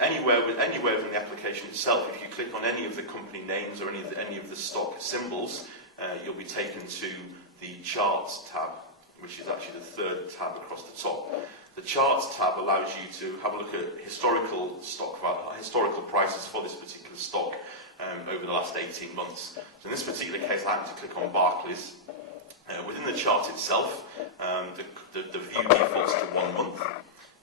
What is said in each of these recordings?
anywhere within the application itself, if you click on any of the company names or any of the stock symbols, you'll be taken to the Charts tab, which is actually the third tab across the top. The Charts tab allows you to have a look at historical prices for this particular stock over the last 18 months. So in this particular case, I happen to click on Barclays. Within the chart itself, the view defaults to 1 month.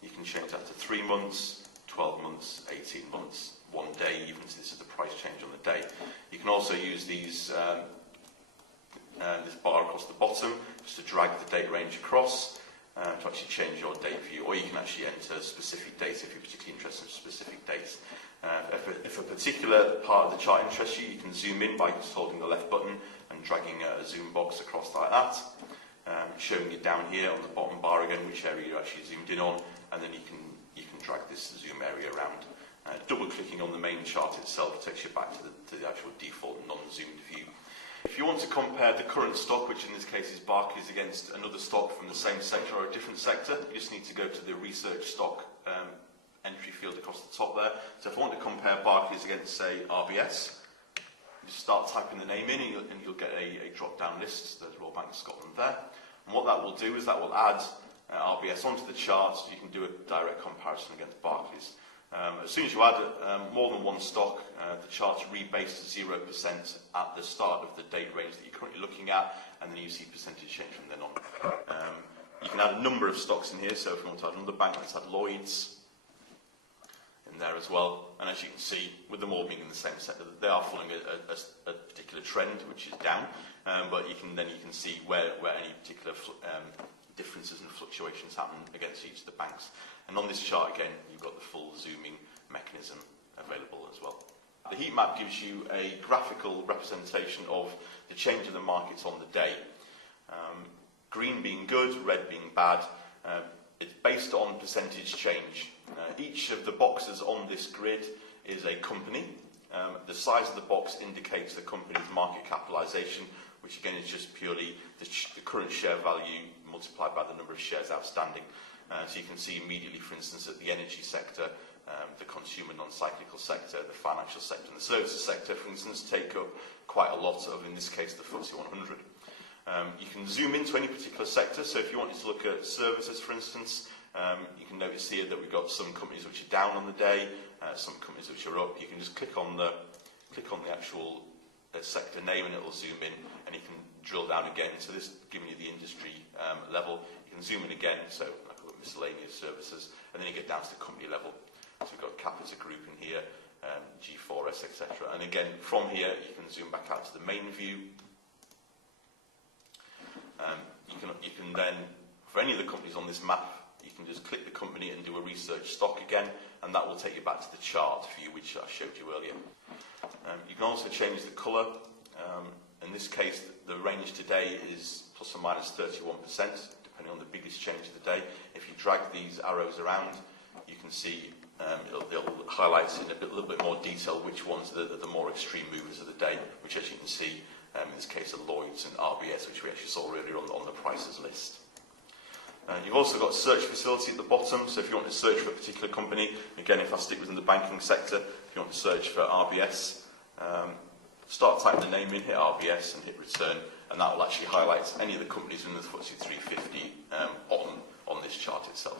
You can change that to 3 months, 12 months, 18 months, 1 day, even so this is the price change on the day. You can also use these this bar across the bottom just to drag the date range across to actually change your date view, or you can actually enter specific dates if you're particularly interested in specific dates. If a particular part of the chart interests you, you can zoom in by just holding the left button and dragging a zoom box across like that, showing you down here on the bottom bar again which area you're actually zoomed in on, and then you can drag this zoom area around. Double clicking on the main chart itself takes you back to the actual default non-zoomed view. If you want to compare the current stock, which in this case is Barclays, against another stock from the same sector or a different sector, you just need to go to the research stock entry field across the top there. So if I want to compare Barclays against, say, RBS, you just start typing the name in and you'll get a drop-down list. There's Royal Bank of Scotland there. And what that will do is that will add RBS onto the chart so you can do a direct comparison against Barclays. As soon as you add more than one stock, the chart's rebased to 0% at the start of the date range that you're currently looking at, and then you see percentage change from then on. You can add a number of stocks in here, so if you want to add another bank, let's add Lloyds in there as well. And as you can see, with them all being in the same sector, they are following a particular trend, which is down, but you can see where any particular differences and fluctuations happen against each of the banks. And on this chart again, you've got the full zooming mechanism available as well. The heat map gives you a graphical representation of the change in the markets on the day. Green being good, red being bad. It's based on percentage change. Each of the boxes on this grid is a company. The size of the box indicates the company's market capitalisation, which again is just purely the current share value multiplied by the number of shares outstanding. So you can see immediately, for instance, that the energy sector, the consumer non-cyclical sector, the financial sector and the services sector, for instance, take up quite a lot of, in this case, the FTSE 100. You can zoom into any particular sector, so if you wanted to look at services, for instance, you can notice here that we've got some companies which are down on the day, some companies which are up. You can just click on the actual sector name and it will zoom in, and you can drill down again. So this is giving you the industry level. You can zoom in again, so I've got miscellaneous services, and then you get down to the company level. So we've got Capita Group in here, G4S, etc. And again, from here, you can zoom back out to the main view. You can then, for any of the companies on this map, you can just click the company and do a research stock again, and that will take you back to the chart view, which I showed you earlier. You can also change the colour. In this case, the range today is plus or minus 31%, depending on the biggest change of the day. If you drag these arrows around, you can see it'll highlight in a little bit more detail which ones are the more extreme movers of the day, which, as you can see, in this case are Lloyds and RBS, which we actually saw earlier on the prices list. You've also got search facility at the bottom, so if you want to search for a particular company, again, if I stick within the banking sector, if you want to search for RBS, start typing the name in, hit RBS and hit return, and that will actually highlight any of the companies in the FTSE 350 on this chart itself.